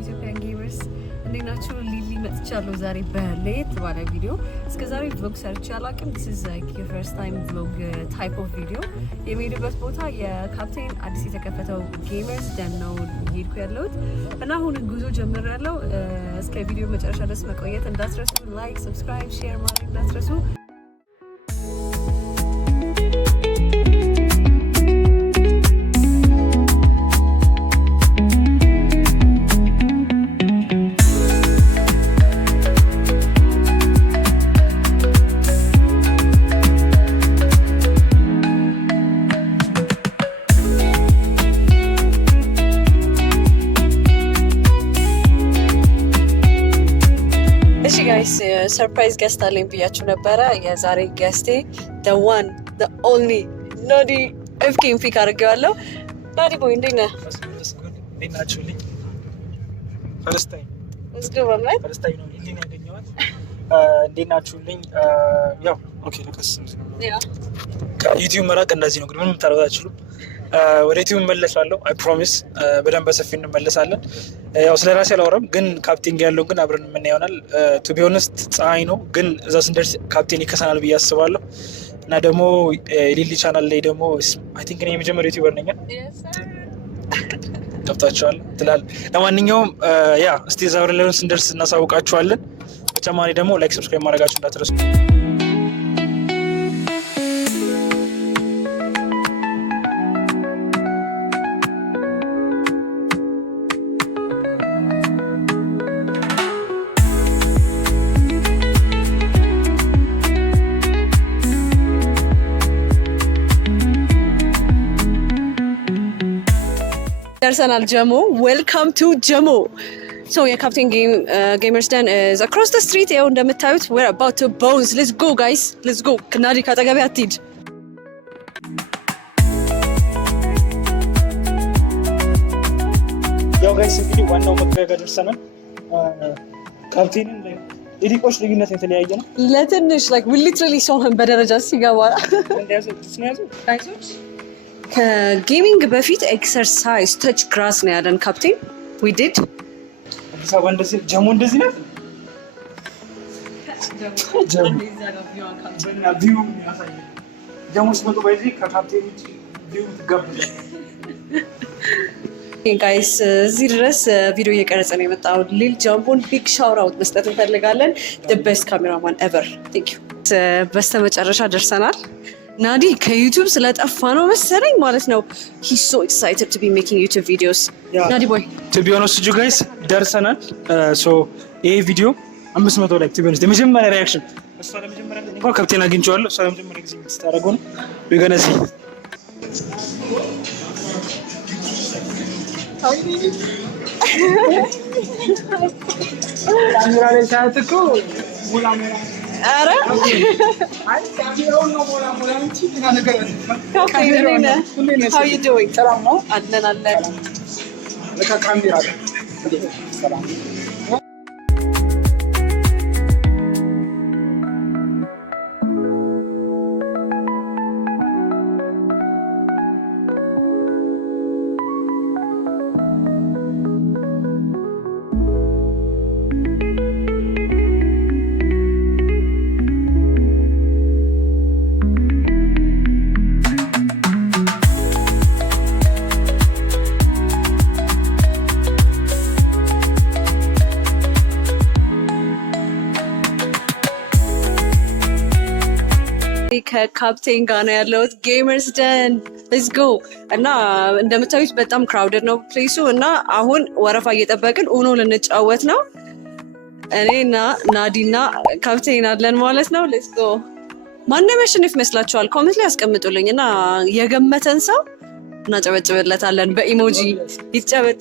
ኢትዮጵያን ጌመርስ እንዴት ናችሁ? ሊሊ መጥቻለሁ ዛሬ በሌት ባለ ቪዲዮ። እስከ ዛሬ ቭሎግ ሰርቼ አላውቅም። this is like your first time vlog type of video። የሚሄድበት ቦታ የካፕቴን አዲስ የተከፈተው ጌመርስ ደን ነው እየሄድኩ ያለሁት እና አሁን ጉዞ ጀምሬያለሁ። እስከ ቪዲዮ መጨረሻ ድረስ መቆየት እንዳትረሱ። ላይክ፣ ሰብስክራይብ፣ ሼር ማድረግ እንዳትረሱ። ሰርፕራይዝ ገስት አለኝ ብያችሁ ነበረ። የዛሬ ገስቴ the one the only ናዲ ኤፍኬን ፒክ አድርጌዋለሁ። ናዲ ቦይ እንዴት ነህ? እንዴት ናችሁልኝ? ፈርስት ታይም ነው ሊሊ ያገኘኋት። እንዴት ናችሁልኝ? ያው ኦኬ ለከስም ከዩቲዩብ መራቅ እንደዚህ ነው። ግን ምንም ታረጋችሁ አትችሉም። ወደ ዩቲዩብ እመለሳለሁ። አይ ፕሮሚስ በደንብ በሰፊ እንመለሳለን። ያው ስለ ራሴ አላወራም፣ ግን ካፕቴን ጋር ያለው ግን አብረን ምን ይሆናል። ቱ ቢ ኦነስት ፀሐይ ነው፣ ግን እዛ ስንደርስ ካፕቴን ይከሰናል ብዬ አስባለሁ። እና ደግሞ ሊሊ ቻናል ላይ ደግሞ አይ ቲንክ እኔ የመጀመሪያ ዩቲዩበር ነኝ። ገብታችኋል ትላል። ለማንኛውም ያ እስቲ እዛ አብረን ስንደርስ እናሳውቃችኋለን። በተጨማሪ ደግሞ ላይክ፣ ሰብስክራይብ ማድረጋችሁ እንዳትረሱ። ደርሰናል ጀሞ። ዌልካም ቱ ጀሞ። ሶ የካፕቴን ጌመርስ ደን ኢዝ አክሮስ ዘ ስትሪት። ይኸው እንደምታዩት ዌር አባውት ቱ ቦንስ። ሌትስ ጎ ጋይስ ሌትስ ጎ። ናዲ ካጠገቤ አትሂድ። ያው ጋይስ እንግዲህ ዋናው መግቢያ ጋር ደርሰናል። ካፕቴንን ኤዲቆች ልዩነት የተለያየ ነው። ለትንሽ ላይክ ዊ ሊትራሊ ሶ በደረጃ ሲገባ ከጌሚንግ በፊት ኤክሰርሳይዝ ተች ግራስ ነው ያለን ካፕቴን። ዊ ዲድ አዲስ አበባ እንደዚህ ጀሞ እንደዚህ ነው። ጀሞ ስመጡ በዚህ ከካፕቴን ውጭ ቪው ትጋብዛለህ። ጋይስ እዚህ ድረስ ቪዲዮ እየቀረጸ ነው የመጣው። ሊል ጃምቦን ቢግ ሻውት አውት መስጠት እንፈልጋለን። the best cameraman ever thank you። በስተመጨረሻ ደርሰናል። ናዲ ከዩቲዩብ ስለጠፋ ነው መሰለኝ ማለት ነው። he's so excited to be making YouTube videos. ናዲ ቦይ to be honest you guys ደርሰናል። so ይሄ ቪዲዮ 500 ላይክ to be honest የመጀመሪያ ሪአክሽን እሷ ለመጀመሪያ እንኳን ካፕቴን አግኝቼዋለሁ። እሷ ለመጀመሪያ ጊዜ ስታደርገው ነው we gonna see ካሜራ ላይ ሳትኩ ሙላ አረ አይ ካሜራው ነው ሙላ እንጂ ነገር ካሜራ ነው። how you doing? ሰላም ነው አለን ለካሜራ ሰላም ከካፕቴን ጋር ነው ያለሁት። ጌመርስ ደን ሌትስ ጎ። እና እንደምታዩት በጣም ክራውደድ ነው ፕሌሱ እና አሁን ወረፋ እየጠበቅን ኡኖ ልንጫወት ነው። እኔና ናዲና ካፕቴን አለን ማለት ነው። ሌትስ ጎ። ማን ያሸንፍ ይመስላችኋል? ኮሜንት ላይ ያስቀምጡልኝ እና የገመተን ሰው እናጨበጭብለታለን በኢሞጂ ይጨበጥ።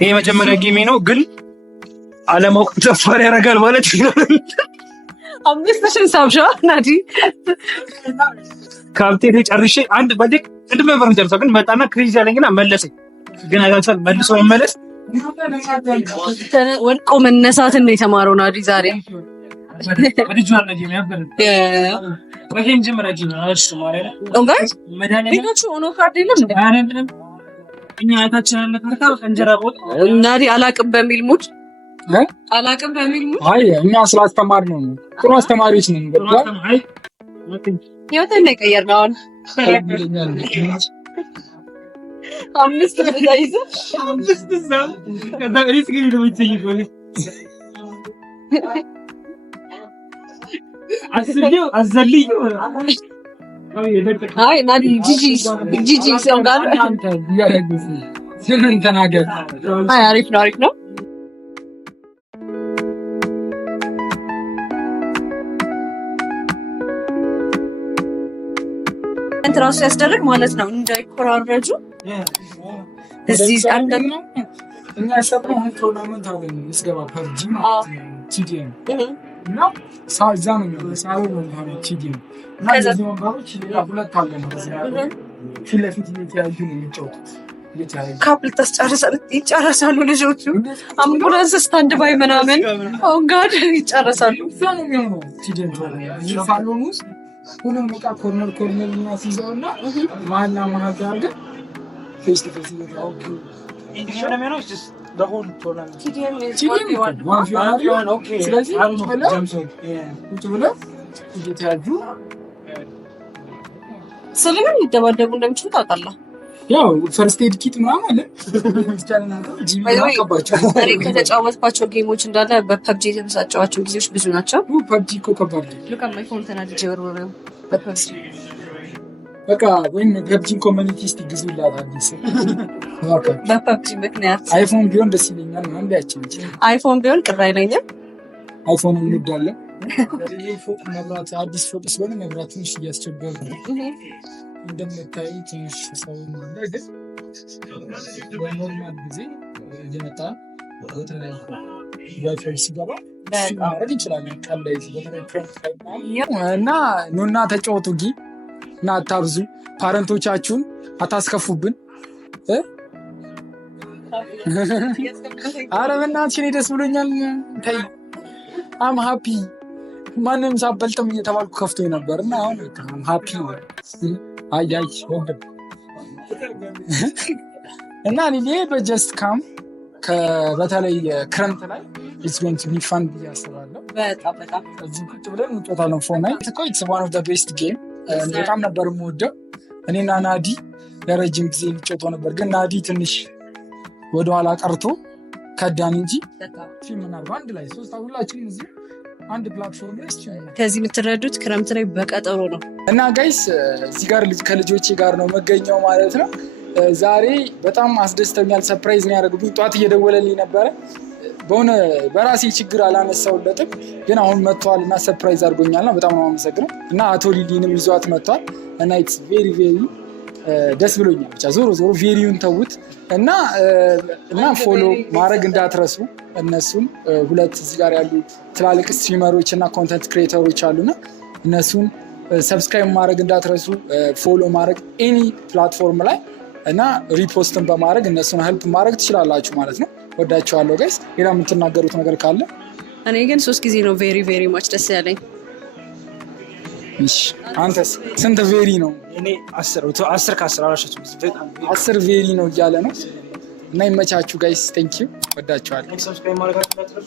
ይሄ መጀመሪያ ጌሜ ነው፣ ግን አለማወቅ ደፋር ያደርጋል ማለት ነው። 5,000 ሳብሻ ናዲ ካፕቴን ጨርሼ አንድ በደቅ ቅድም ነበር የምጨርሰው፣ ግን መጣና ክሬዚ ያለኝና መለሰኝ። ግን አይታችኋል፣ መልሶ መመለስ ወድቆ መነሳትን ነው የተማረው ናዲ ዛሬ። ናዲ አላቅም በሚል ሙድ እኛ ስላስተማር ነው። ጥሩ አስተማሪዎች ነን። ህይወትን ነው የቀየርነው። አሁን 5 ተይዘ 5 ዘው ከዳሪስ ግን ነው የሚጠይቀው። አዘልዩ አይ ናዲ ጂጂ ሰው ጋር ያረግስ ስለምን ተናገር። አይ አሪፍ ነው። ራሱ ያስደርግ ማለት ነው እንዳይኮራረጁ። እዚህ አንደኛ እኛ ሰብሮ ቶርናመንት አለን እስገባ ፐብጂ ቲዲኤም እና ሳዛ ነው ሳው ነው ቲዲኤም እና እዚህ ወንበሮች ሁለት አለ ነው ፊት ለፊት እየተያዩ ነው የሚጫወቱት። ካፕል ይጨርሳሉ ልጆቹ። አምቡላንስ ስታንድ ባይ ምናምን አሁን ጋር ይጨርሳሉ። ቲዲኤም ሳሎን ውስጥ ሁሉም በቃ ኮርነር እና ሲዘውና ማና ማሃጋ አድርገን ፌስ ቱ ፌስ ይወጣው። ስለምን ይደባደቡ እንደሚችሉ ታውቃለህ? ያው ፈርስት ኤድ ኪት ምናምን አለ። ከተጫወትኳቸው ጌሞች እንዳለ በፐብጂ የተበሳጨዋቸው ጊዜዎች ብዙ ናቸው። ፐብጂ እኮ ከባድ ነው። በቃ ወይም ፐብጂን ኮሚኒቲ እስቲ ግዙላት አዲስ በፐብጂ ምክንያት አይፎን ቢሆን ደስ ይለኛል። ምናምን ቢያችን አይፎን ቢሆን ቅር አይለኝም። አይፎን እንወዳለን። ፎቅ መብራት አዲስ ፎቅ ስለሆነ መብራት ትንሽ እያስቸገረ ነው። እንደምታዩ ትንሽ ሰው ማለት ግን በኖርማል ጊዜ እየመጣ በተለይ ዋይፋይ ሲገባ ማድረግ እንችላለን። ቀላይ እና ኑና ተጫወቱ እና አታብዙ። ፓረንቶቻችሁን አታስከፉብን። ኧረ በእናትሽ እኔ ደስ ብሎኛል። ተይ አም ሃፒ ማንም ሳበልጥም እየተባልኩ ከፍቶኝ ነበር እና አሁን አም ሃፒ አያይ ወንድም እና እኔ በጀስት ካም በተለይ ክረምት ላይ it's going to be fun ብዬ አስባለሁ። በጣም እዚህ ቁጭ ብለን እንጫወታለን። ፎርትናይት እኮ it's one of the best game። በጣም ነበር የምወደው። እኔና ናዲ ለረጅም ጊዜ እንጫወተው ነበር፣ ግን ናዲ ትንሽ ወደኋላ ቀርቶ ከዳን እንጂ ፊልም እናድርገው አንድ ላይ ሶስት ሁላችንም እዚህ አንድ ፕላትፎርም ላይ ከዚህ የምትረዱት ክረምት ላይ በቀጠሮ ነው እና ጋይስ እዚህ ጋር ከልጆቼ ጋር ነው መገኘው ማለት ነው። ዛሬ በጣም አስደስተኛል። ሰርፕራይዝ ነው ያደረጉኝ። ጧት እየደወለልኝ ነበረ። በሆነ በራሴ ችግር አላነሳውለትም፣ ግን አሁን መጥቷል እና ሰርፕራይዝ አድርጎኛልና በጣም ነው የማመሰግነው። እና አቶ ሊሊንም ይዟት መጥቷል እና ኢትስ ቬሪ ደስ ብሎኛል። ብቻ ዞሮ ቬሪውን ተውት እና ፎሎ ማድረግ እንዳትረሱ። እነሱን ሁለት እዚህ ጋር ያሉ ትላልቅ ስትሪመሮች እና ኮንተንት ክሬተሮች አሉና እነሱን ሰብስክራይብ ማድረግ እንዳትረሱ። ፎሎ ማድረግ ኤኒ ፕላትፎርም ላይ እና ሪፖስትን በማድረግ እነሱን ሄልፕ ማድረግ ትችላላችሁ ማለት ነው። ወዳችኋለሁ ጋይስ። ሌላ የምትናገሩት ነገር ካለ? እኔ ግን 3 ጊዜ ነው ቬሪ ማች ደስ ያለኝ። እሺ አንተስ ስንት ቬሪ ነው? እኔ 10 ከ10 10 ቬሪ ነው እያለ ነው። እና ይመቻችሁ ጋይስ። ቴንክ ዩ። ወዳችኋለሁ። ሰብስክራይብ ማድረጋችሁ